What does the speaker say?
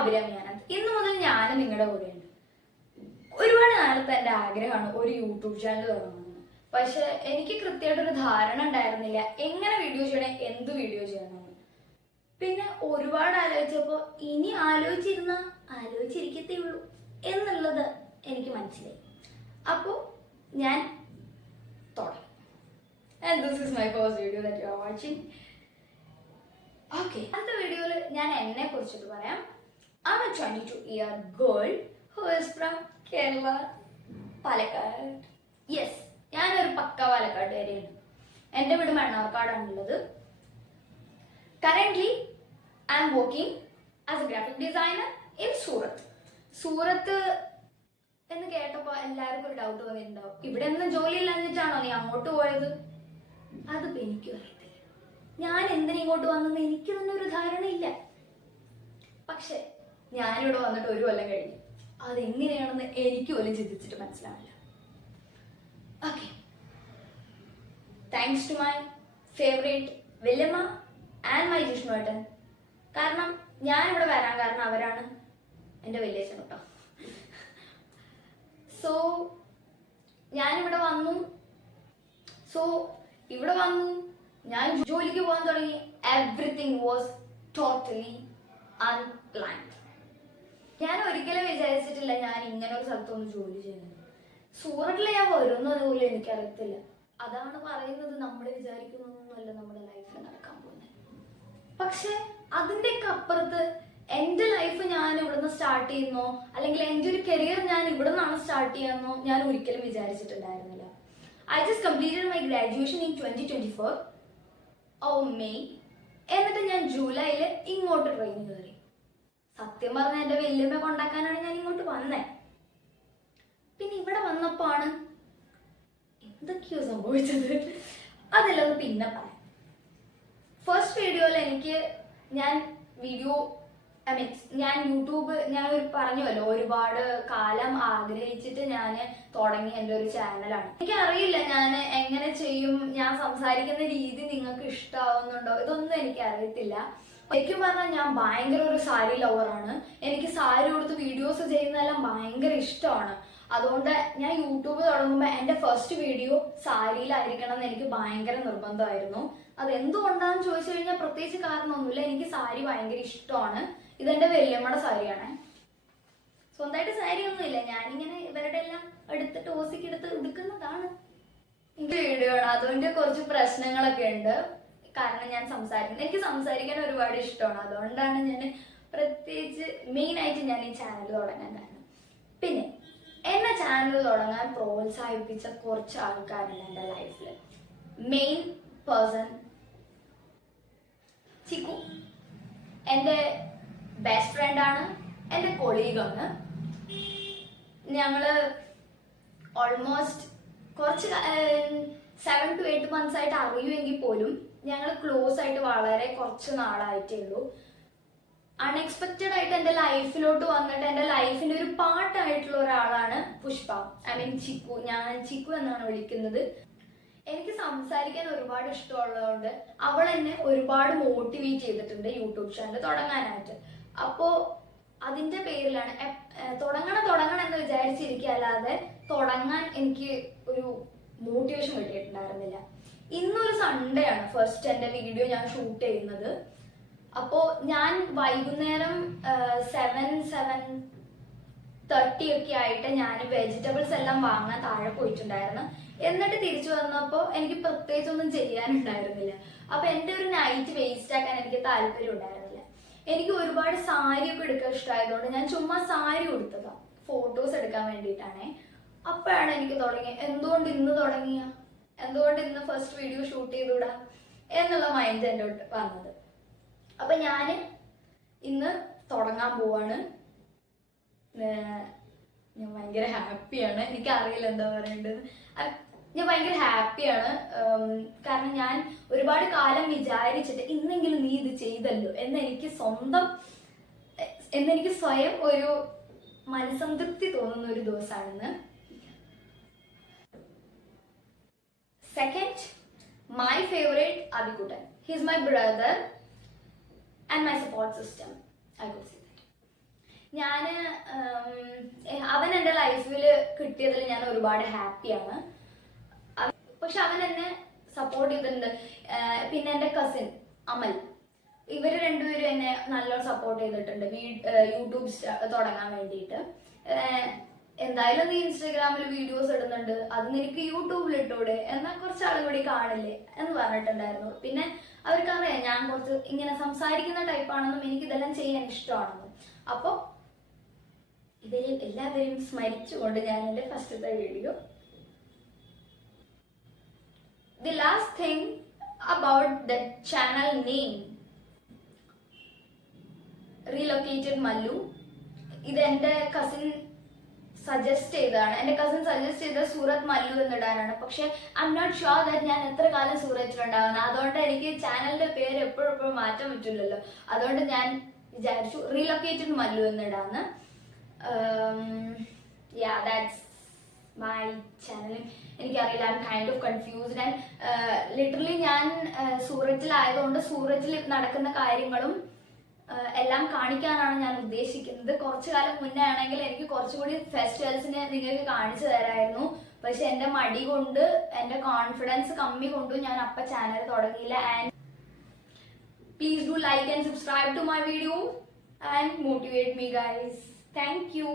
അഭിരാമിയാണ്. ഇന്നു മുതൽ ഞാനും നിങ്ങളുടെ കൂടെയുണ്ട്. ഒരുപാട് നാളത്തെ എൻ്റെ ആഗ്രഹമാണ് ഒരു യൂട്യൂബ് ചാനൽ തുടങ്ങണമെന്ന്. പക്ഷെ എനിക്ക് കൃത്യമായിട്ടൊരു ധാരണ ഉണ്ടായിരുന്നില്ല എങ്ങനെ വീഡിയോ ചെയ്യണം, എന്ത് വീഡിയോ ചെയ്യണമെന്ന്. പിന്നെ ഒരുപാട് ആലോചിച്ചപ്പോൾ ഇനി ആലോചിച്ചിരിക്കത്തേ ഉള്ളൂ എന്നുള്ളത് എനിക്ക് മനസ്സിലായി. അപ്പോൾ ഞാൻ തുടങ്ങി. And this is my first video that you are watching. Okay. അടുത്ത വീഡിയോയിൽ ഞാൻ എന്നെ കുറിച്ചിട്ട് പറയാം. I'm a 22-year girl who is from Kerala, Palakkad. Yes, ഞാനൊരു പക്ക പാലക്കാട്ടുകാരിയാണ്. എൻ്റെ വീട് മണ്ണാർക്കാടാണുള്ളത്. Currently, I am working as a graphic designer in Surat. സൂറത്ത് എന്ന് കേട്ടപ്പോൾ എല്ലാവർക്കും ഒരു ഡൗട്ട് വന്നിട്ടുണ്ടാവും, ഇവിടെ ഒന്നും ജോലി ഇല്ലാഞ്ഞിട്ടാണോ നീ അങ്ങോട്ട് പോയത്? അതിപ്പോൾ എനിക്കും അറിയത്തില്ല. ഞാൻ എന്തിനിങ്ങോട്ട് വന്നെന്ന് എനിക്ക് തന്നെ ഒരു ധാരണയില്ല. പക്ഷെ ഞാനിവിടെ വന്നിട്ട് 1 കൊല്ലം കഴിഞ്ഞു. അതെങ്ങനെയാണെന്ന് എനിക്ക് പോലും ചിന്തിച്ചിട്ട് മനസ്സിലാവില്ല. Okay, thanks to my favourite വല്യമ്മ ആൻഡ് മൈ ജിഷ്ണുവേട്ടൻ. കാരണം ഞാനിവിടെ വരാൻ കാരണം അവരാണ്, എൻ്റെ വലിയച്ഛൻ കേട്ടോ. സോ ഞാനിവിടെ വന്നു. ഇവിടെ വന്നു, ഞാൻ ജോലിക്ക് പോകാൻ തുടങ്ങി. Everything was totally unplanned. ഞാൻ ഒരിക്കലും വിചാരിച്ചിട്ടില്ല ഞാൻ ഇങ്ങനെ ഒരു സ്ഥലത്തൊന്ന് ജോലി ചെയ്യുന്നത്. സൂററ്റിൽ ഞാൻ വരുന്നത് പോലും എനിക്കറിയത്തില്ല. അതാണ് പറയുന്നത്, നമ്മൾ വിചാരിക്കുന്നതൊന്നുമല്ല നമ്മുടെ ലൈഫിൽ നടക്കാൻ പോകുന്നത്. പക്ഷെ അതിൻ്റെയൊക്കെ അപ്പുറത്ത് എൻ്റെ ലൈഫ് ഞാൻ ഇവിടുന്ന് സ്റ്റാർട്ട് ചെയ്യുന്നോ അല്ലെങ്കിൽ എൻ്റെ ഒരു കരിയർ ഞാൻ ഇവിടെ നിന്നാണ് സ്റ്റാർട്ട് ചെയ്യാമെന്നോ ഞാൻ ഒരിക്കലും വിചാരിച്ചിട്ടുണ്ടായിരുന്നില്ല. I just completed my graduation in 2024 May. എന്നിട്ട് ഞാൻ ജൂലൈയിൽ ഇങ്ങോട്ട് ട്രെയിൻ കയറി. സത്യം പറഞ്ഞാൽ എൻ്റെ വല്യമ്മ കൊണ്ടാക്കാനാണ് ഞാൻ ഇങ്ങോട്ട് വന്നത്. പിന്നെ ഇവിടെ വന്നപ്പോൾ ആണ് എന്തൊക്കെയോ സംഭവിച്ചത്. അതെല്ലാം പിന്നെ പറയാം. ഫസ്റ്റ് വീഡിയോയിൽ ഞാൻ യൂട്യൂബ് പറഞ്ഞുവല്ലോ, ഒരുപാട് കാലം ആഗ്രഹിച്ചിട്ട് ഞാൻ തുടങ്ങി എൻ്റെ ഒരു ചാനലാണ്. എനിക്കറിയില്ല ഞാൻ എങ്ങനെ ചെയ്യും, ഞാൻ സംസാരിക്കുന്ന രീതി നിങ്ങൾക്ക് ഇഷ്ടമാവുന്നുണ്ടോ, ഇതൊന്നും എനിക്കറിയത്തില്ല. ശരിക്കും പറഞ്ഞാൽ ഞാൻ ഭയങ്കര ഒരു സാരി ലവറാണ്. എനിക്ക് സാരി കൊടുത്ത് വീഡിയോസ് ചെയ്യുന്നതെല്ലാം ഭയങ്കര ഇഷ്ടമാണ്. അതുകൊണ്ട് ഞാൻ യൂട്യൂബ് തുടങ്ങുമ്പോൾ എൻ്റെ ഫസ്റ്റ് വീഡിയോ സാരിയിലായിരിക്കണം എന്ന് എനിക്ക് ഭയങ്കര നിർബന്ധമായിരുന്നു. അതെന്തുകൊണ്ടാണെന്ന് ചോദിച്ചു കഴിഞ്ഞാൽ പ്രത്യേകിച്ച് കാരണമൊന്നുമില്ല. എനിക്ക് സാരി ഭയങ്കര ഇഷ്ടമാണ്. ഇതെൻ്റെ വല്യമ്മയുടെ സാരിയാണ്. സ്വന്തമായിട്ട് സാരി ഒന്നുമില്ല, ഞാനിങ്ങനെ ഇവരുടെ എല്ലാം എടുത്തിട്ട് ഓസിക്കെടുത്ത് എടുക്കുന്നതാണ്. എനിക്ക് വീഡിയോ ആണ്, അതുകൊണ്ട് കുറച്ച് പ്രശ്നങ്ങളൊക്കെ ഉണ്ട്. കാരണം ഞാൻ എനിക്ക് സംസാരിക്കാൻ ഒരുപാട് ഇഷ്ടമാണ്. അതുകൊണ്ടാണ് ഞാൻ പ്രത്യേകിച്ച് മെയിനായിട്ട് ഞാൻ ഈ ചാനൽ തുടങ്ങാൻ കാരണം. പിന്നെ എന്നെ ചാനൽ തുടങ്ങാൻ പ്രോത്സാഹിപ്പിച്ച കുറച്ച് ആൾക്കാരുണ്ട് എൻ്റെ ലൈഫിൽ. മെയിൻ പേഴ്സൺ ചിക്കു, എൻ്റെ ബെസ്റ്റ് ഫ്രണ്ടാണ്, എൻ്റെ കൊളീഗാണ്. ഞങ്ങള് ഓൾമോസ്റ്റ് കുറച്ച് 7 to 8 months ആയിട്ട് അറിയുമെങ്കിൽ പോലും ഞങ്ങൾ ക്ലോസ് ആയിട്ട് വളരെ കുറച്ച് നാളായിട്ടേ ഉള്ളൂ. അൺഎക്സ്പെക്റ്റഡ് ആയിട്ട് എൻ്റെ ലൈഫിലോട്ട് വന്നിട്ട് എൻ്റെ ലൈഫിൻ്റെ ഒരു പാർട്ടായിട്ടുള്ള ഒരാളാണ് പുഷ്പ, ചിക്കു. ഞാൻ ചിക്കു എന്നാണ് വിളിക്കുന്നത്. എനിക്ക് സംസാരിക്കാൻ ഒരുപാട് ഇഷ്ടമുള്ളതുകൊണ്ട് അവൾ എന്നെ ഒരുപാട് മോട്ടിവേറ്റ് ചെയ്തിട്ടുണ്ട് യൂട്യൂബ് ചാനൽ തുടങ്ങാനായിട്ട്. അപ്പോൾ അതിൻ്റെ പേരിലാണ് തുടങ്ങണം എന്ന് വിചാരിച്ചിരിക്കുക, അല്ലാതെ തുടങ്ങാൻ എനിക്ക് ഒരു മോട്ടിവേഷൻ കിട്ടിയിട്ടുണ്ടായിരുന്നില്ല. ഇന്നൊരു സൺഡേ ആണ് ഫസ്റ്റ് എൻ്റെ വീഡിയോ ഞാൻ ഷൂട്ട് ചെയ്യുന്നത്. അപ്പോൾ ഞാൻ വൈകുന്നേരം 7:30 ഒക്കെ ആയിട്ട് ഞാൻ വെജിറ്റബിൾസ് എല്ലാം വാങ്ങാൻ താഴെ പോയിട്ടുണ്ടായിരുന്നു. എന്നിട്ട് തിരിച്ചു വന്നപ്പോൾ എനിക്ക് പ്രത്യേകിച്ചൊന്നും ചെയ്യാനുണ്ടായിരുന്നില്ല. അപ്പോൾ എൻ്റെ ഒരു നൈറ്റ് വേസ്റ്റ് ആക്കാൻ എനിക്ക് താല്പര്യം ഉണ്ടായിരുന്നില്ല. എനിക്ക് ഒരുപാട് സാരിയൊക്കെ എടുക്കാൻ ഇഷ്ടമായതുകൊണ്ട് ഞാൻ ചുമ്മാ സാരി കൊടുത്തതാ ഫോട്ടോസ് എടുക്കാൻ വേണ്ടിയിട്ടാണേ. അപ്പോഴാണ് എനിക്ക് എന്തുകൊണ്ട് ഇന്ന് ഫസ്റ്റ് വീഡിയോ ഷൂട്ട് ചെയ്തുകൂടാ എന്നുള്ള മൈൻഡ് എൻ്റെ വന്നത്. അപ്പൊ ഞാൻ ഇന്ന് തുടങ്ങാൻ പോവാണ്. ഞാൻ ഭയങ്കര ഹാപ്പിയാണ്. എനിക്കറിയില്ല എന്താ പറയേണ്ടത്. ഞാൻ ഭയങ്കര ഹാപ്പിയാണ്. കാരണം ഞാൻ ഒരുപാട് കാലം വിചാരിച്ചിട്ട് ഇന്നെങ്കിലും നീ ഇത് ചെയ്തല്ലോ എന്നെനിക്ക് സ്വയം ഒരു മനസ്സംതൃപ്തി തോന്നുന്ന ഒരു ദിവസമാണെന്ന്. Second, my favourite Abhikutan. He's my brother and my support system, I could say that. ഞാന് അവൻ എൻ്റെ ലൈഫിൽ കിട്ടിയതിൽ ഞാൻ ഒരുപാട് ഹാപ്പിയാണ്. പക്ഷെ അവൻ എന്നെ സപ്പോർട്ട് ചെയ്തിട്ടുണ്ട്. പിന്നെ എൻ്റെ കസിൻ അമൽ, ഇവര് രണ്ടുപേരും എന്നെ നല്ലോണം സപ്പോർട്ട് ചെയ്തിട്ടുണ്ട് യൂട്യൂബ് തുടങ്ങാൻ വേണ്ടിയിട്ട്. എന്തായാലും നീ ഇൻസ്റ്റാഗ്രാമിൽ വീഡിയോസ് ഇടുന്നുണ്ട്, അത് നിനക്ക് യൂട്യൂബിൽ ഇട്ടൂടെ, എന്നാൽ കുറച്ചാളും കൂടി കാണില്ലേ എന്ന് പറഞ്ഞിട്ടുണ്ടായിരുന്നു. പിന്നെ അവർക്കറിയാം ഞാൻ കുറച്ച് ഇങ്ങനെ സംസാരിക്കുന്ന ടൈപ്പാണെന്നും എനിക്ക് ഇതെല്ലാം ചെയ്യാൻ ഇഷ്ടമാണെന്നും. അപ്പോൾ ഇവരെ എല്ലാവരെയും സ്മരിച്ചുകൊണ്ട് ഞാൻ എൻ്റെ ഫസ്റ്റത്തെ video. The last thing about the channel name, Relocated Mallu. ഇത് എൻ്റെ കസിൻ സജസ്റ്റ് ചെയ്തതാണ്. എൻ്റെ കസിൻ സജസ്റ്റ് ചെയ്ത സൂറത്ത് മല്ലു എന്നിടാനാണ്. പക്ഷെ I'm not sure that ഞാൻ എത്ര കാലം സൂറത്തിലുണ്ടാവുന്നത്. അതുകൊണ്ട് എനിക്ക് ചാനലിന്റെ പേര് എപ്പോഴും മാറ്റാൻ പറ്റില്ലല്ലോ. അതുകൊണ്ട് ഞാൻ വിചാരിച്ചു റീലൊക്കേറ്റഡ് മല്ലു എന്നിടാന്ന്. യാ, ദാറ്റ്സ് മൈ ചാനൽ. എനിക്കറിയില്ല, I M kind of confused. And literally ഞാൻ സൂറത്തിലായതുകൊണ്ട് സൂറത്തിൽ നടക്കുന്ന കാര്യങ്ങളും എല്ലാം കാണിക്കാനാണ് ഞാൻ ഉദ്ദേശിക്കുന്നത്. കുറച്ചു കാലം മുന്നേ ആണെങ്കിൽ എനിക്ക് കുറച്ചുകൂടി ഫെസ്റ്റിവൽസിനെ നിങ്ങൾക്ക് കാണിച്ചു തരായിരുന്നു. പക്ഷെ എൻ്റെ മടി കൊണ്ട്, എൻ്റെ കോൺഫിഡൻസ് കമ്മി കൊണ്ടും ഞാൻ അപ്പം ചാനൽ തുടങ്ങിയില്ല. And please do like and subscribe to my video and motivate me guys. Thank U.